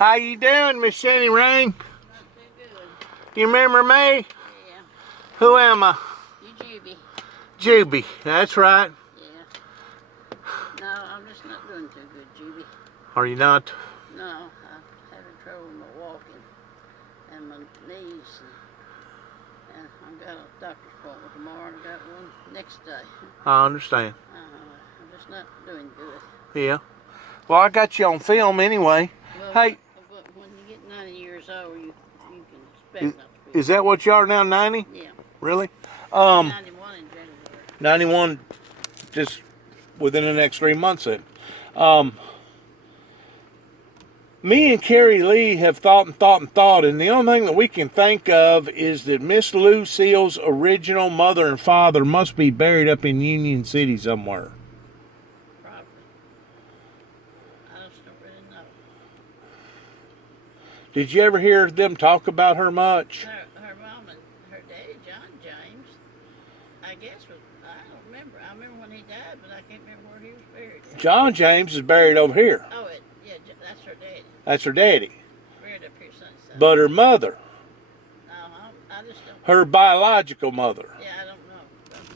How you doing, Miss Jenny Rain? Not too good. You remember me? Yeah. Who am I? You Juby. Juby, that's right. Yeah. No, I'm just not doing too good, Juby. Are you not? No, I'm having trouble with my walking and my knees. And I've got a doctor's appointment tomorrow and I've got one next day. I understand. I'm just not doing good. Yeah. Well, I got you on film anyway. Well, Hey. but when you get 90 years old, you can expect not to Is that what you are now, 90? Yeah. Really? 91 in January. 91 just within the next 3 months then. Me and Carrie Lee have thought, and the only thing that we can think of is that Miss Lucille's original mother and father must be buried up in Union City somewhere. Probably. I just don't really know. Did you ever hear them talk about her much? Her mom and her daddy, John James, I guess I don't remember. I remember when he died, but I can't remember where he was buried. John James is buried over here. Oh, yeah, that's her daddy. That's her daddy. Buried up here Sunnyside. But her mother, No, I just don't. her biological mother. Yeah, I don't know about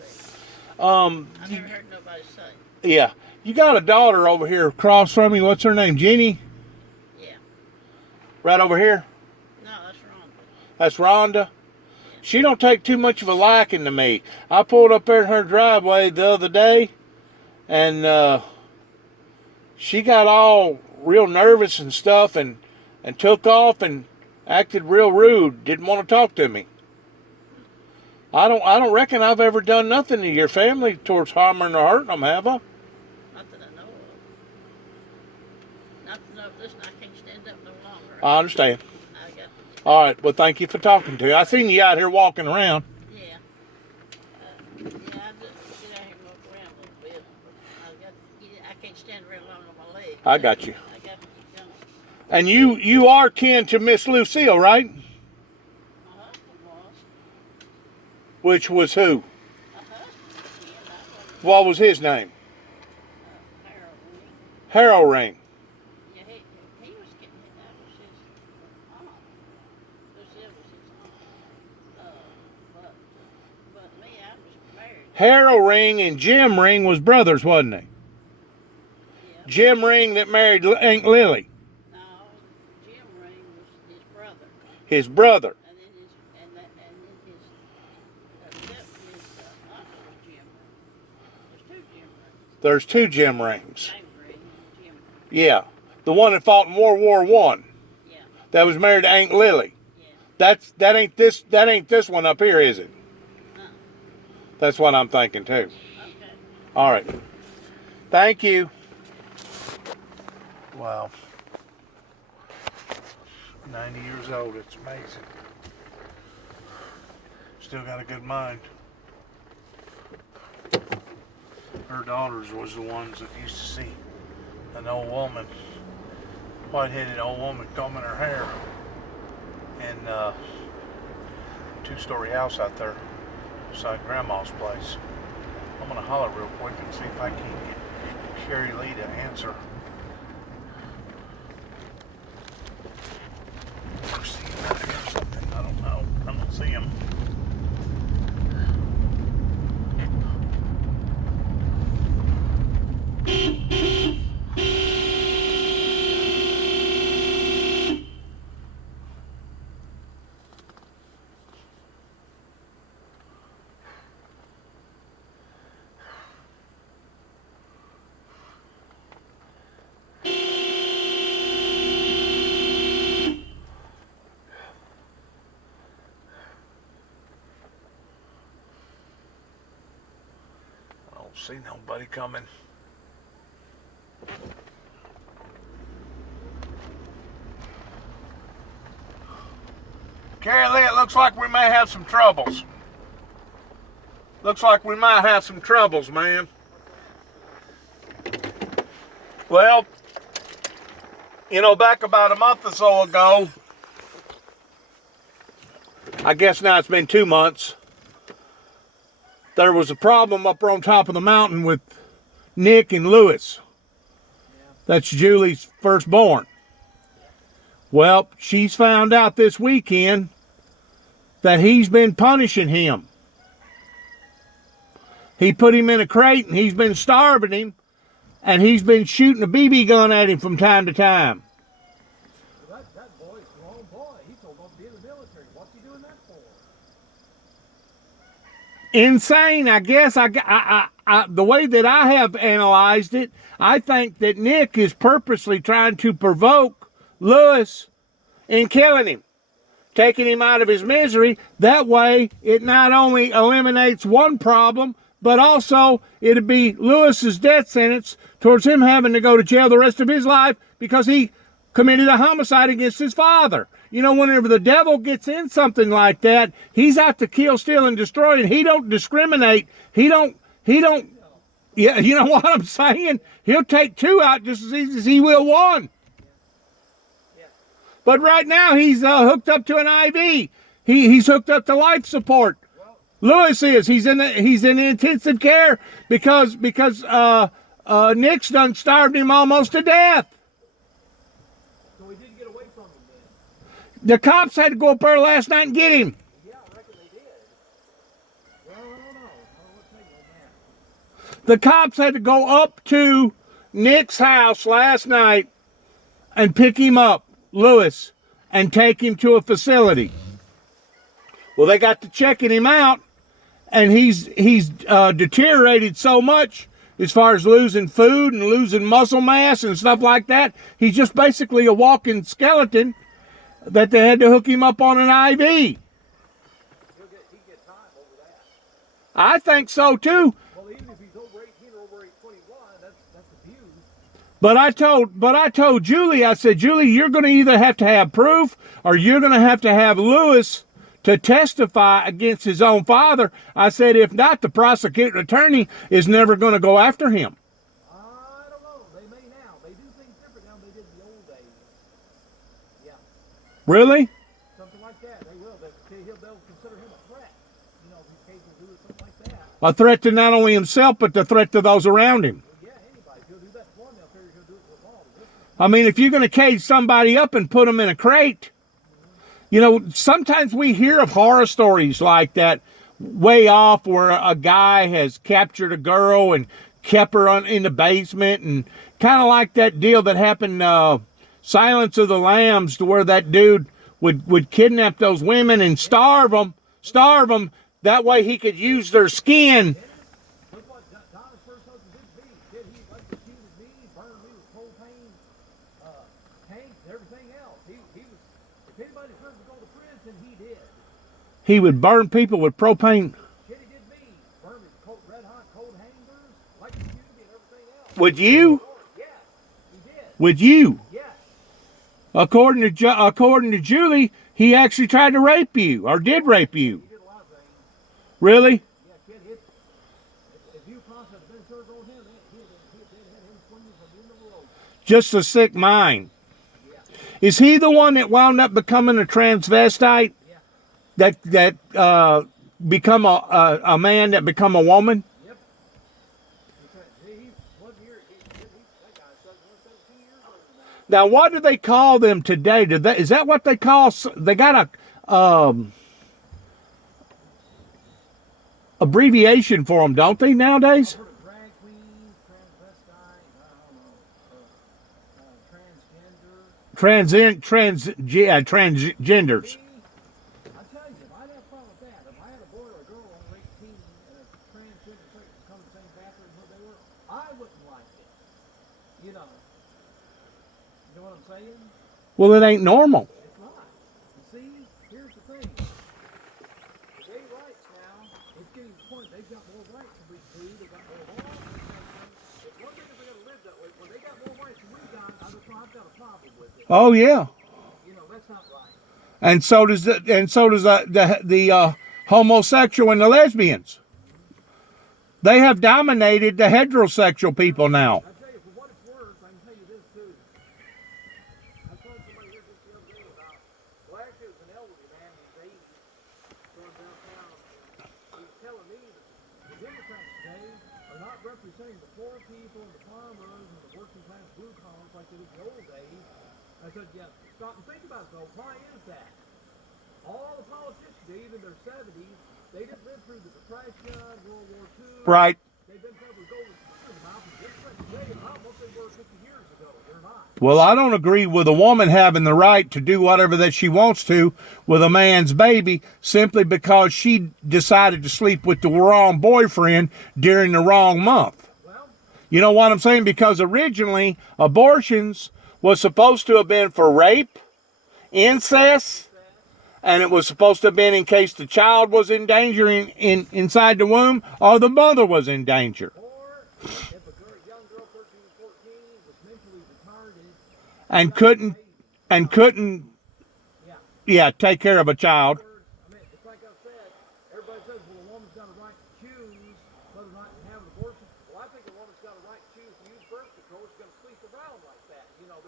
that. I You, never heard nobody say. yeah. You got a daughter over here across from you. What's her name? Jenny? Yeah. Right over here? No, that's wrong. That's Rhonda. She don't take too much of a liking to me. I pulled up there in her driveway the other day, and she got all real nervous and stuff, and took off and acted real rude. Didn't want to talk to me. I don't reckon I've ever done nothing to your family towards harming or hurting them, have I? Not that I know of. Not to know. Listen, I can't stand up no longer. I understand. I got. All right. Well, thank you for talking to me. I seen you out here walking around. Yeah. Yeah, I just get out here and walk around a little bit. I can't stand very long on my legs. I got you. I got to keep going. And you are kin to Miss Lucille, right? My husband was. Which was who? My husband, yeah, What was his name? Harold. Harold Ring. Yeah, he was getting hit. That was his aunt. Lucille was his aunt. But me, I was married. Harold Ring and Jim Ring was brothers, wasn't they? Yeah. Jim Ring that married Aunt Lily. No, Jim Ring was his brother. His brother. And then his uncle was Jim Ring. There's two Jim Rings. There's 2 Jim Rings. James Ring and Jim Ring. Yeah. The one that fought in World War One. Yeah. That was married to Aunt Lily. Yeah. That ain't this one up here, is it? No. That's what I'm thinking too. Okay. All right. Thank you. Wow. 90 years old. It's amazing. Still got a good mind. Her daughters was the ones that used to see an old woman, white-headed old woman combing her hair in a 2-story house out there beside Grandma's place. I'm gonna holler real quick and see if I can get Carrie Lee to answer. Or see him out here or something. I don't know. I don't see him. See nobody coming. Carrie Lee, it looks like we may have some troubles. Looks like we might have some troubles, ma'am. Well, you know, back about a month or so ago, I guess now it's been 2 months, there was a problem up on top of the mountain with Nick and Lewis. That's Julie's firstborn. Well, she's found out this weekend that he's been punishing him. He put him in a crate and he's been starving him, and he's been shooting a BB gun at him from time to time. That boy's a grown boy. He's told him to be in the military. What's he doing that for? Insane, I guess. The way that I have analyzed it, I think that Nick is purposely trying to provoke Lewis in killing him, taking him out of his misery. That way, it not only eliminates one problem, but also it'd be Lewis's death sentence towards him having to go to jail the rest of his life because he committed a homicide against his father. You know, whenever the devil gets in something like that, he's out to kill, steal, and destroy, and he don't discriminate. He don't, yeah, you know what I'm saying? He'll take two out just as easy as he will one. But right now, he's hooked up to an IV. He's hooked up to life support. Lewis is. He's in the intensive care because Nick's done starved him almost to death. So he didn't get away from him then? The cops had to go up there last night and get him. Yeah, I reckon they did. Well, I don't know. I don't know what to think on that. The cops had to go up to Nick's house last night and pick him up, Lewis, and take him to a facility. Well, they got to checking him out, and he's deteriorated so much as far as losing food and losing muscle mass and stuff like that. He's just basically a walking skeleton that they had to hook him up on an IV. He get time over that. I think so too. Well, even if he's over 18 or over 21, that's abuse. But I told Julie, I said, Julie, you're going to either have to have proof or you're going to have Lewis to testify against his own father. I said, if not, the prosecuting attorney is never going to go after him. I don't know. They may now. They do things different now than they did in the old days. Yeah. Really? Something like that. They will. They'll consider him a threat. You know, if he's capable of doing something like that. A threat to not only himself, but the threat to those around him. Well, yeah, anybody. If he'll do that for him, they'll figure he'll do it for all. I mean, if you're going to cage somebody up and put them in a crate, you know, sometimes we hear of horror stories like that way off where a guy has captured a girl and kept her in the basement, and kind of like that deal that happened, Silence of the Lambs, to where that dude would kidnap those women and starve them. That way he could use their skin. Look what Donna's first husband did to me. He electrocuted me, burned me with propane tanks, and everything else. He was, if anybody deserved to go to prison, he did. He would burn people with propane. Shit, he did me. Burned me with red hot cold hangers, electrocuted me, and everything else. Would you? Yes, he did. Would you? Yes. According to Julie, he actually tried to rape you, or did rape you. He did a lot of things. Really? Yeah, kid, if you process had been served on him, they'd had him swinging from the end of the road. Just a sick mind. Yeah. Is he the one that wound up becoming a transvestite? Yeah. That become a man that become a woman? Yep. That guy's 17 years old now. Now, what do they call them today? Is that what they call? They got a abbreviation for them, don't they, nowadays? I've heard of drag queen, transvestite, Transgenders. See, I tell you, if I had a problem with that, if I had a boy or a girl over 18 and a transgender person come to the same bathroom where they were, I wouldn't like it. You know what I'm saying? Well, it ain't normal. It's not. You see, here's the thing. Gay rights now, it's getting to the point they've got more rights than we do. They've got more laws. It's one thing if they're going to live that way. When they got more rights than we got, I've got a problem with it. Oh yeah. You know, that's not right. And so does the homosexual and the lesbians. They have dominated the heterosexual people now. I tell you, for what it's worth, I can tell you this too. I told somebody here just the other day about, well, actually it was an elderly man in his 80s from downtown. He was telling me that the Democrats today are not representing the poor people and the farmers and the working class blue collars like they did in the old days. I said, yeah, stop and think about it though. Why is that? All the politicians, even in their 70s, they didn't live through the Depression, World War II. Right. They've been probably going through the mouth and different today about what they were 50 years ago. They're not. Well, I don't agree with a woman having the right to do whatever that she wants to with a man's baby simply because she decided to sleep with the wrong boyfriend during the wrong month. Well, You know what I'm saying? Because originally, abortions was supposed to have been for rape, incest, and it was supposed to have been in case the child was in danger inside the womb or the mother was in danger. or if a young girl, 13, 14, was mentally retarded, And couldn't yeah. take care of a child. I mean, it's like I said, everybody says, well, a woman's got a right to choose whether or not to have an abortion. Well, I think a woman's got a right to choose to use birth control. She's going to sleep around like that. You know,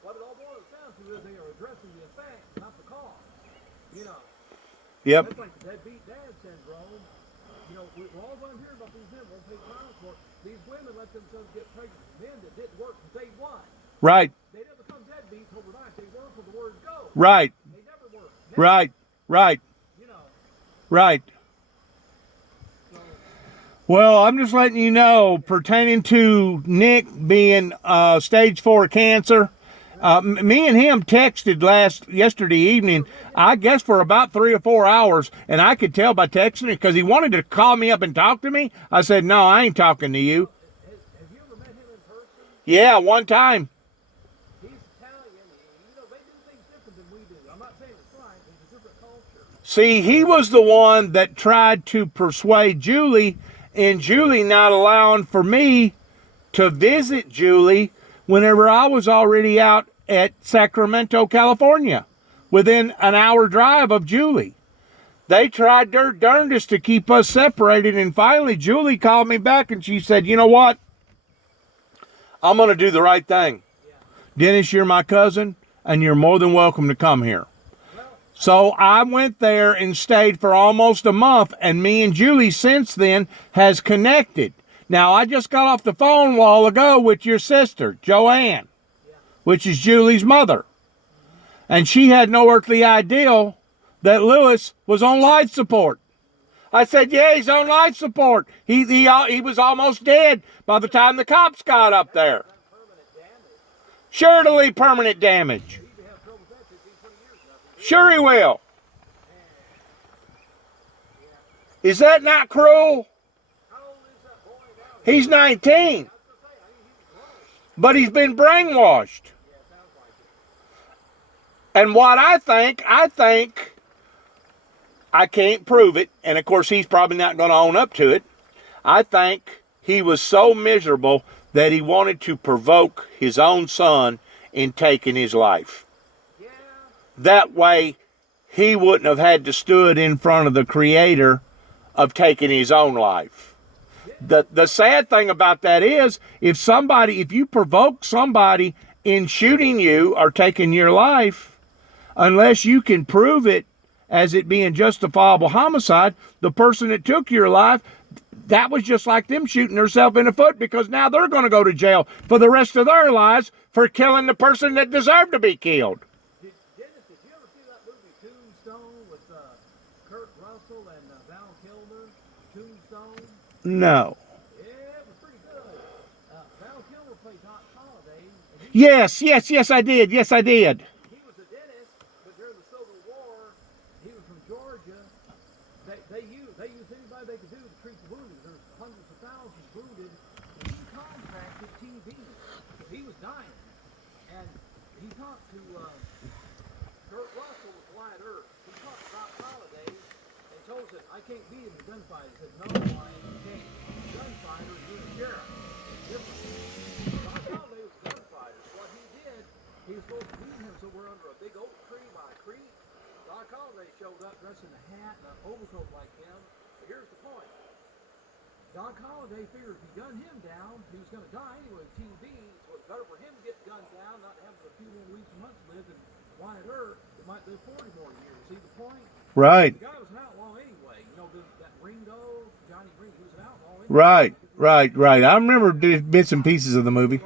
what it all boils down to is they are addressing the effect, not the cause. You know, Yep. that's like the deadbeat dad syndrome. You know, we're all going to hear about these men won't pay child support. These women let themselves get pregnant with men that didn't work from day one. Right. They didn't become deadbeats overnight. They work for the word go. Right. They never work. Never, Right. Right. You know, Right. so. Well, I'm just letting you know, pertaining to Nick being stage 4 cancer, me and him texted yesterday evening, I guess for about 3 or 4 hours, and I could tell by texting it because he wanted to call me up and talk to me. I said, no, I ain't talking to you. Have you ever met him in person? Yeah, one time. He's Italian. You know, they do things different than we do. I'm not saying it's right. It's a different culture. See, he was the one that tried to persuade Julie, and Julie not allowing for me to visit Julie whenever I was already out at Sacramento, California, within an hour drive of Julie. They tried their darndest to keep us separated, and finally Julie called me back and she said, you know what? I'm going to do the right thing. Dennis, you're my cousin, and you're more than welcome to come here. So I went there and stayed for almost a month, and me and Julie since then has connected. Now, I just got off the phone a while ago with your sister, Joanne, which is Julie's mother. And she had no earthly idea that Lewis was on life support. I said, yeah, he's on life support. He was almost dead by the time the cops got up there. Sure to leave permanent damage. Sure he will. Is that not cruel? He's 19. But he's been brainwashed. And what I think, I can't prove it, and of course he's probably not going to own up to it. I think he was so miserable that he wanted to provoke his own son in taking his life. That way, he wouldn't have had to stood in front of the Creator of taking his own life. The sad thing about that is, if you provoke somebody in shooting you or taking your life, unless you can prove it as it being justifiable homicide, the person that took your life, that was just like them shooting themselves in the foot, because now they're going to go to jail for the rest of their lives for killing the person that deserved to be killed. Dennis, did you ever see that movie Tombstone with Kurt Russell and Val Kilmer? Tombstone? No. Yeah, it was pretty good. Val Kilmer played Doc Holliday. Yes, I did. Yes, I did. He was a dentist, but during the Civil War, he was from Georgia. They used anybody they could do to treat the wounded. There's hundreds of thousands wounded. And he contracted TB. He was dying. And he talked to Kurt Russell with Wyatt Earp. He talked to Doc Holliday and told him, I can't be in the gunfight. He said, no, Wyatt, you can't. Gunfighter, you're a sheriff. It's different. Doc Holliday was a gunfighter. What he did, he was supposed to meet him somewhere under a big oak tree by a creek. Doc Holliday showed up dressed in a hat and an overcoat like him. But here's the point. Doc Holliday figured if he gunned him down, he was going to die anyway, TB, so it's better for him to get gunned down, not to have a few more weeks and months to live, and Wyatt Earp, that might live 40 more years. See the point? Right. The guy was an outlaw anyway. You know, that Ringo, Johnny Ringo, he was an outlaw anyway. Right. I remember bits and pieces of the movie.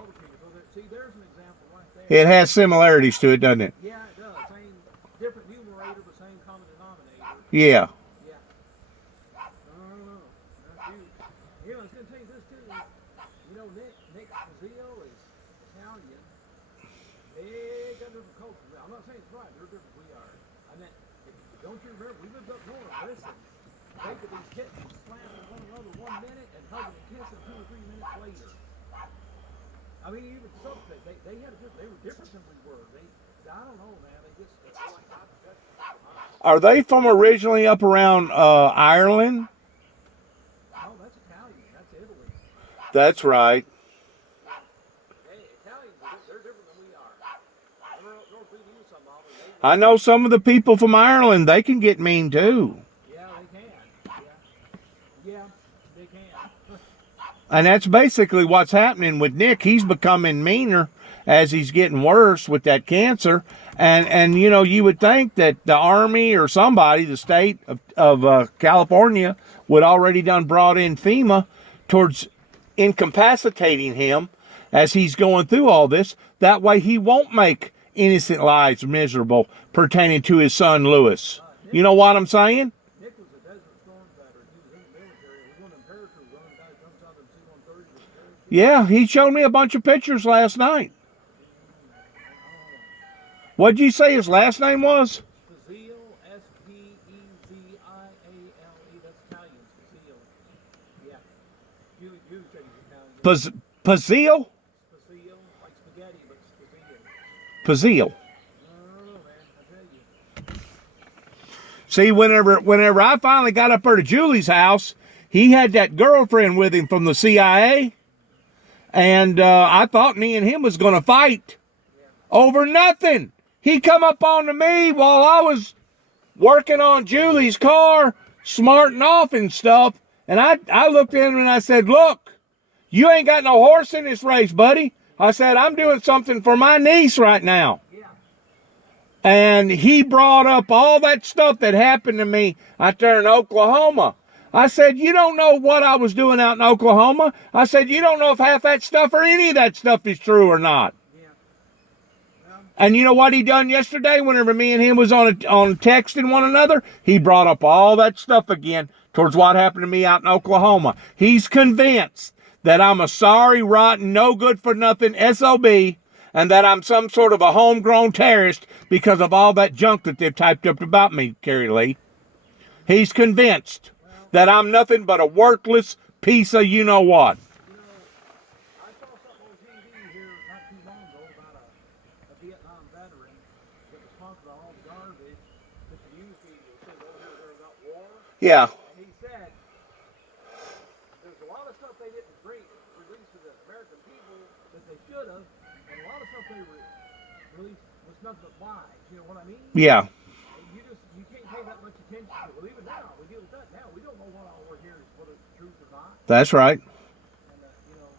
See, there there's an example right there. It has similarities to it, doesn't it? Yeah, it does. Same, different numerator, but same common denominator. Yeah. Yeah. Oh, that's huge. You know, I was going to tell you this too. You know, Nick Mazzio is Italian. They got different cultures. I'm not saying it's right. They're different. We are. I mean, don't you remember? We lived up north. Listen, they could be kittens slamming one another 1 minute and hugging and kissing 2 or 3 minutes later. I mean, even some they had a they were different than we were. I don't know, man. They just they're like Are they from originally up around Ireland? no, that's Italian. That's Italy. That's right. Hey, Italians, they're different than we are. North we use some of them. I know some of the people from Ireland, they can get mean too. Yeah, they can. Yeah, they can. And that's basically what's happening with Nick. He's becoming meaner as he's getting worse with that cancer. And you know, you would think that the Army or somebody, the state of California, would already done brought in FEMA towards incapacitating him as he's going through all this. That way he won't make innocent lives miserable pertaining to his son, Lewis. You know what I'm saying? Nick was a Desert Storm veteran. He was in the military. He was one of them paratroop runs. Guy jumps out of them C-130s with a parachute. Yeah, he showed me a bunch of pictures last night. What'd you say his last name was? Speziale, Speziale. That's Italian. Speziale. Yeah. You said he's Italian. Pazil? Speziale, like spaghetti, but Speziale. Pazil. I don't know, man. I tell you. See, whenever I finally got up there to Julie's house, he had that girlfriend with him from the CIA. And I thought me and him was going to fight over nothing. He come up on to me while I was working on Julie's car, smarting off and stuff. And I looked at him and I said, look, you ain't got no horse in this race, buddy. I said, I'm doing something for my niece right now. Yeah. And he brought up all that stuff that happened to me out there in Oklahoma. I said, you don't know what I was doing out in Oklahoma. I said, you don't know if half that stuff or any of that stuff is true or not. And you know what he done yesterday whenever me and him was on texting one another? He brought up all that stuff again towards what happened to me out in Oklahoma. He's convinced that I'm a sorry, rotten, no good for nothing SOB and that I'm some sort of a homegrown terrorist because of all that junk that they've typed up about me, Carrie Lee. He's convinced that I'm nothing but a worthless piece of you-know-what. I saw something on TV here not too long ago about a Vietnam veteran that was talking about all the garbage that the news media said over here about war. Yeah. And he said there's a lot of stuff they didn't release to the American people that they should have, and a lot of stuff they released was nothing but lies. You know what I mean? Yeah. You can't pay that much attention to it. Well, even now, we deal with that now. We don't know what all we're hearing is whether it's truth or not. That's right. And, you know,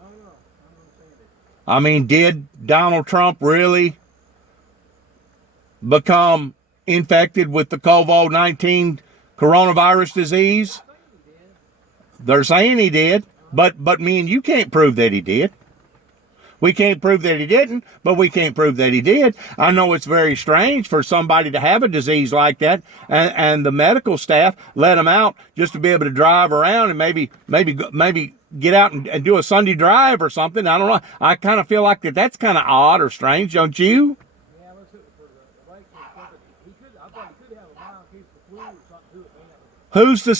I don't know. I don't understand it. I mean, did Donald Trump really become infected with the COVID-19 coronavirus disease? I think he did. They're saying he did, but me and you can't prove that he did. We can't prove that he didn't, but we can't prove that he did. I know it's very strange for somebody to have a disease like that, and the medical staff let him out just to be able to drive around and maybe get out and do a Sunday drive or something. I don't know. I kind of feel like that's kind of odd or strange, don't you? Yeah, let's hit it for the right case. I thought he could have a mild case of flu or something to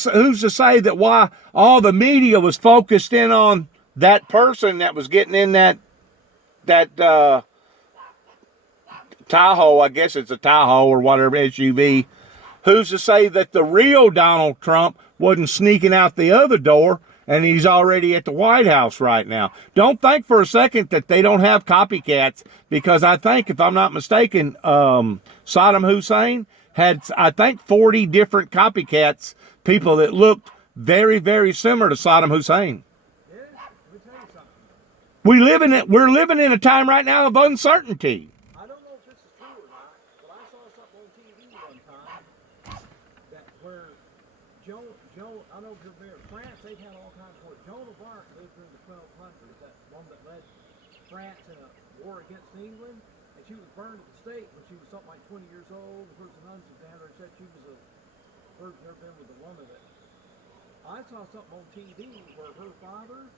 it. Who's to say that why all the media was focused in on that person that was getting in that Tahoe, I guess it's a Tahoe or whatever SUV. Who's to say that the real Donald Trump wasn't sneaking out the other door and he's already at the White House right now? Don't think for a second that they don't have copycats, because I think, if I'm not mistaken, Saddam Hussein had, I think, 40 different copycats, people that looked very, very similar to Saddam Hussein. Yeah, let me tell you something. We're living in a time right now of uncertainty. I don't know if this is true or not, but I saw something on TV one time that where Joan, I know France, they've had all kinds of wars. Joan of Arc lived during the 1200s, that one that led France in a war against England, and she was burned at the stake when she was something like 20 years old. The person nuns examined her and said she was a virgin, never been with a woman. That I saw something on TV where her father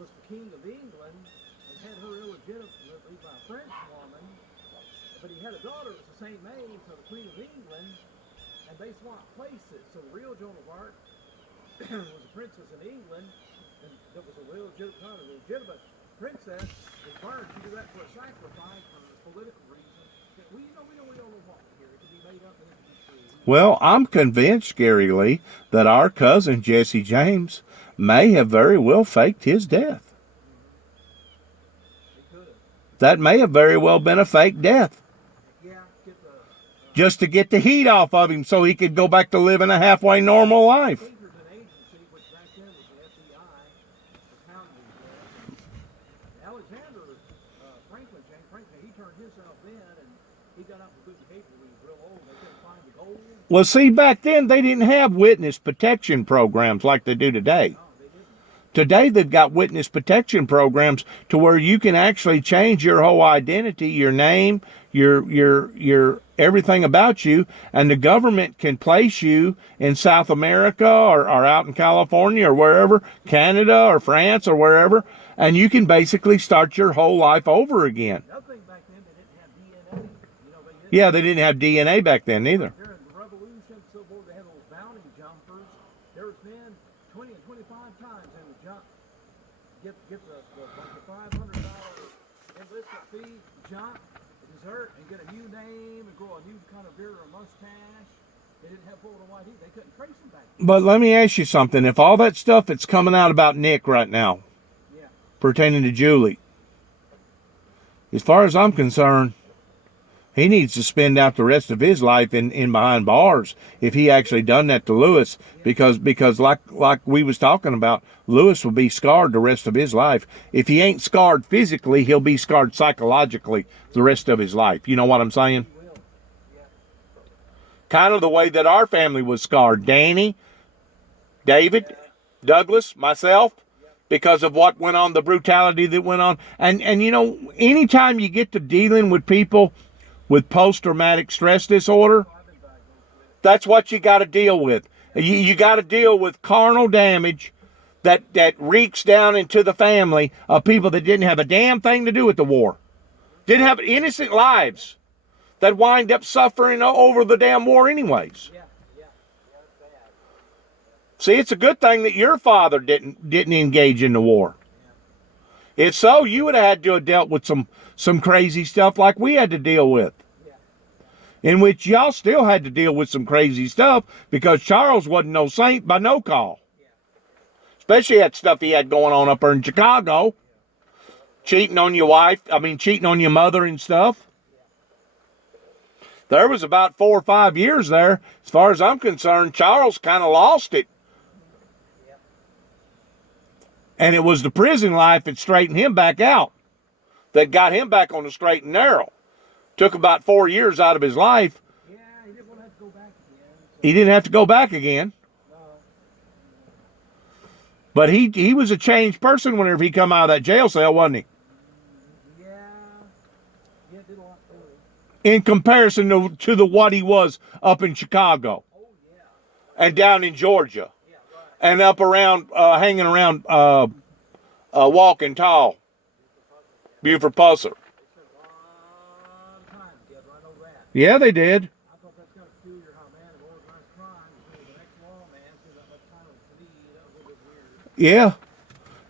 was the king of England and had her illegitimately by a French woman, but he had a daughter that was the same age, so the Queen of England, and they swapped places. So the real Joan of Arc was a princess in England, and that was a legitimate princess was burned. She did that for a sacrifice for political reasons. We don't know what here. It could be made up and it could be true. Well, I'm convinced, Gary Lee, that our cousin Jesse James may have very well faked his death. They could have. That may have very well been a fake death. Yeah, get the Just to get the heat off of him so he could go back to living a halfway normal life. Pinkerton Agency, which back then was the FBI, was hounding his death. Alexander Franklin, James Franklin, he turned himself in and he got up with good behavior when he was real old. They couldn't find the gold. Well, see, back then they didn't have witness protection programs like they do today. No, they didn't. Today they've got witness protection programs to where you can actually change your whole identity, your name, your everything about you, and the government can place you in South America or out in California or wherever, Canada or France or wherever, and you can basically start your whole life over again. Another thing back then, they didn't have DNA. You know, they didn't. Yeah, they didn't have DNA back then either. During the Revolution, Civil War, they had those bounty jumpers. There was men 20 and 25 times they would jump, get like the $500 enlistment fee, jump, dessert, and get a new name and grow a new kind of beard or mustache. They didn't have photo ID. They couldn't trace them back then. But let me ask you something. If all that stuff that's coming out about Nick right now, Yeah. pertaining to Julie, as far as I'm concerned, he needs to spend out the rest of his life in behind bars if he actually done that to Lewis, because like we was talking about, Lewis will be scarred the rest of his life. If he ain't scarred physically, he'll be scarred psychologically the rest of his life. You know what I'm saying? He will. Yeah. Kind of the way that our family was scarred. Danny, David, Douglas, myself, because of what went on, the brutality that went on. And you know, anytime you get to dealing with people with post-traumatic stress disorder, that's what you got to deal with. You got to deal with carnal damage that reeks down into the family of people that didn't have a damn thing to do with the war. Didn't have innocent lives that wind up suffering over the damn war anyways. Yeah. That's bad. See, it's a good thing that your father didn't engage in the war. If so, you would have had to have dealt with some crazy stuff like we had to deal with. Yeah. In which y'all still had to deal with some crazy stuff because Charles wasn't no saint by no call. Especially that stuff he had going on up there in Chicago. Cheating on your wife, cheating on your mother and stuff. There was about 4 or 5 years there. As far as I'm concerned, Charles kind of lost it. And it was the prison life that straightened him back out, that got him back on the straight and narrow. Took about 4 years out of his life. Yeah, he didn't want to have to go back again. He didn't have to go back again. No. But he was a changed person whenever he come out of that jail cell, wasn't he? Yeah. Yeah, did a lot to it. In comparison to the what he was up in Chicago Oh, yeah. and down in Georgia Yeah, right. and up around, hanging around Walking Tall, Buford Pusser. They spent a lot of time together. I know that. Yeah, they did. I thought that's kind of peculiar how a man of organized crime is the next lawman to that kind of to me. That was a little bit weird. Yeah.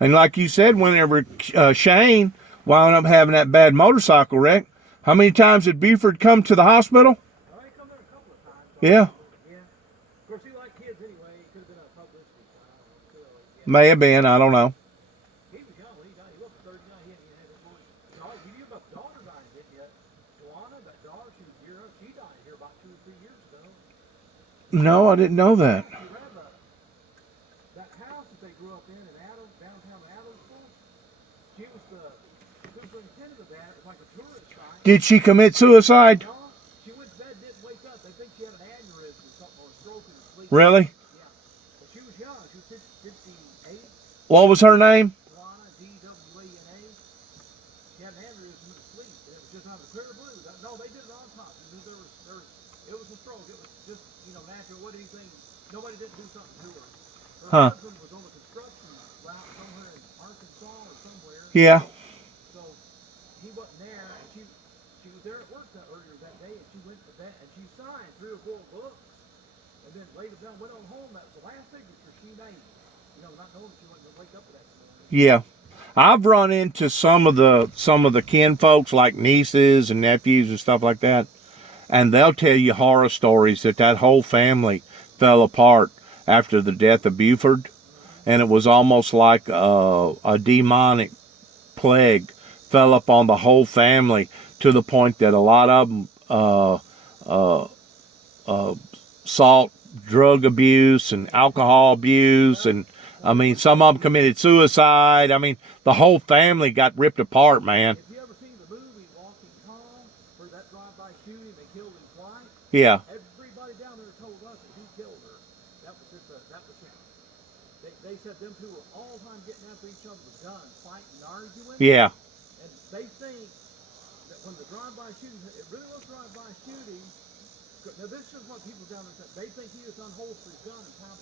And like you said, whenever Shane wound up having that bad motorcycle wreck, how many times did Buford come to the hospital? Well, he come in a couple of times. Yeah. Yeah. Of course, he liked kids anyway. He could have been a publicity guy. I don't know. Still, yeah. May have been, I don't know. He was young when he died. He wasn't 39. He hadn't even had his daughter. No, you knew about the daughter dying, didn't you? Joanna, that daughter, she was here. She died here about 2 or 3 years ago. No, I didn't know that. You read about that house that they grew up in Adams, downtown Adamsville. She was the superintendent of that. It was like a tourist site. Did she commit suicide? No, she went to bed, didn't wake up. They think she had an aneurysm or something, or a stroke in her sleep. Really? Yeah. But she was young. She was 58. What was her name? Dwana, D-W-A-N-A. had an aneurysm and asleep, and it was just out of the clear blue. No, they did an autopsy. It was a stroke. It was just, natural. What anything? Nobody didn't do something to her. Her Huh. husband was on a construction route somewhere in Arkansas or somewhere. Yeah. So he wasn't there, and she was there at work earlier that day, and she went to bed, and she signed 3 or 4 books, and then later down went on home. That was the last signature she made. Not knowing she wasn't gonna wake up the next morning. Yeah. I've run into some of the kin folks like nieces and nephews and stuff like that, and they'll tell you horror stories that whole family fell apart after the death of Buford, and it was almost like a demonic plague fell upon the whole family to the point that a lot of them sought drug abuse and alcohol abuse, and I mean, some of them committed suicide. I mean, the whole family got ripped apart, man. Have you ever seen the movie Walking Tall, where that drive-by shooting, they killed his wife? Yeah. Everybody down there told us that he killed her. That was him. They said them two were all the time getting after each other with guns, fighting, arguing. Yeah. And they think that when the drive-by shooting, it really was drive-by shooting. Now this is what people down there said. They think he just unholstered his gun and pow,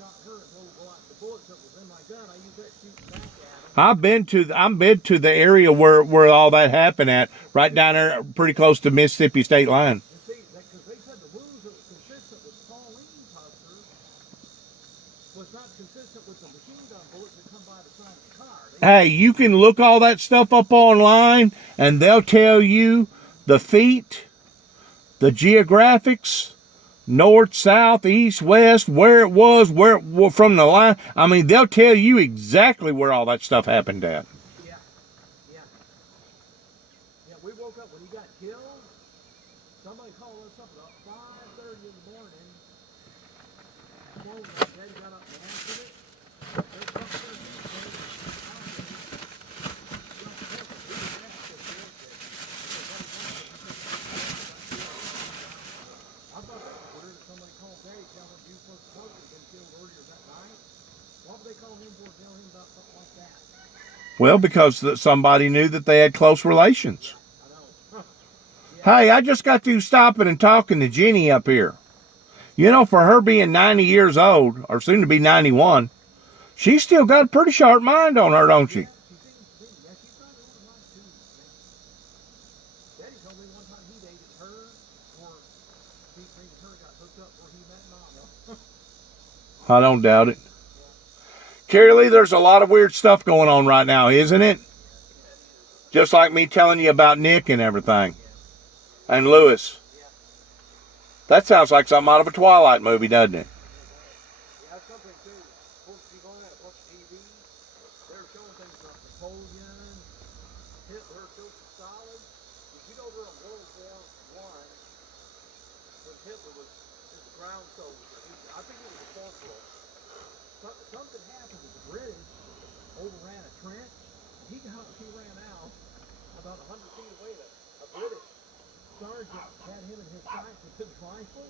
shot her and told her the bullets that was in my gun. I used that shooting back at him. I've been to the area where all that happened at, right down there, pretty close to Mississippi state line. You see, because they said the wounds that was consistent with Pauline Puster was not consistent with the machine gun bullets that come by the side of the car. Hey, you can look all that stuff up online, and they'll tell you the feet, the geographics, north, south, east, west, where it was, from the line. I mean, they'll tell you exactly where all that stuff happened at. Yeah. We woke up when he got killed. Somebody called us up at 5:30 in the morning. Daddy got up and answered it. There's something I thought that was weird that somebody called Daddy telling him you was supposed to have been killed earlier that night. Why would they call him for tell him about something like that? Well, because somebody knew that they had close relations. I know. Hey, I just got through stopping and talking to Jenny up here. You know, for her being 90 years old, or soon to be 91, she's still got a pretty sharp mind on her, don't she? She seems to be. Yeah, she's probably older than mine too. Daddy told me one time he dated her, or he dated her got hooked up where he met Mama. I don't doubt it. Carrie Lee, there's a lot of weird stuff going on right now, isn't it? Just like me telling you about Nick and everything. And Lewis. That sounds like something out of a Twilight movie, doesn't it? Yeah, that's something too. Folks, you go on that watch TV, they're showing things like Napoleon, Hitler, Joseph Stalin. You know during World War I, when Hitler was just a ground soldier, I think it was a corporal. Something happened to the British, overran a trench, and he ran out about 100 feet away. A British sergeant had him in his sights with his rifle,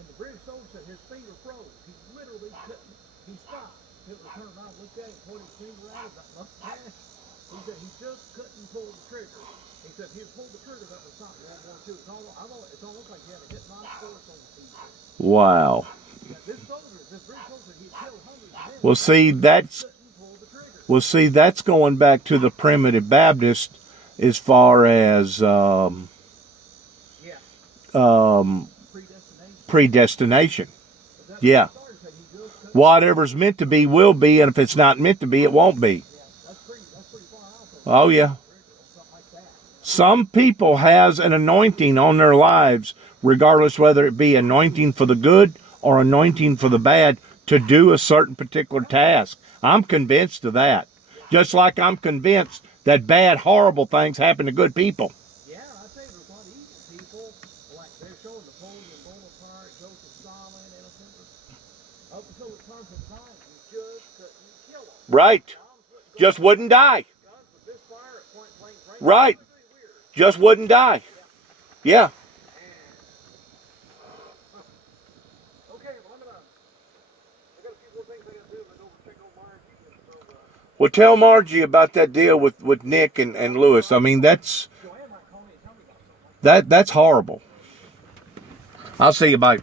and the British soldier said his finger froze. He literally couldn't. He stopped. Hitler turned around, looked at him, pointed his finger at him, that mustache. He said he just couldn't pull the trigger. He said if he had pulled the trigger, that would stop World War II. It's almost like he had a hypnotic force on the people. Wow. This British soldier, he killed hundreds of men. Well, see, that's going back to the primitive Baptist as far as predestination. Yeah. Whatever's meant to be will be, and if it's not meant to be, it won't be. Oh, yeah. Some people has an anointing on their lives, regardless whether it be anointing for the good or anointing for the bad, to do a certain particular task. I'm convinced of that. Just like I'm convinced that bad, horrible things happen to good people. Yeah, I say there's a lot of evil people, like they're showing Napoleon Bonaparte, Joseph Stalin, up until the time of time, you just couldn't kill them. Right. Just wouldn't die. Guns would misfire at point blank range. Right. Just wouldn't die. Yeah. Okay, well, I got a few more things I got to do. I'm going to check on Myers. Well, tell Margie about that deal with Nick and Lewis. I mean, that's Joanne might call me and tell me about something. that's horrible. I'll see you. Bye.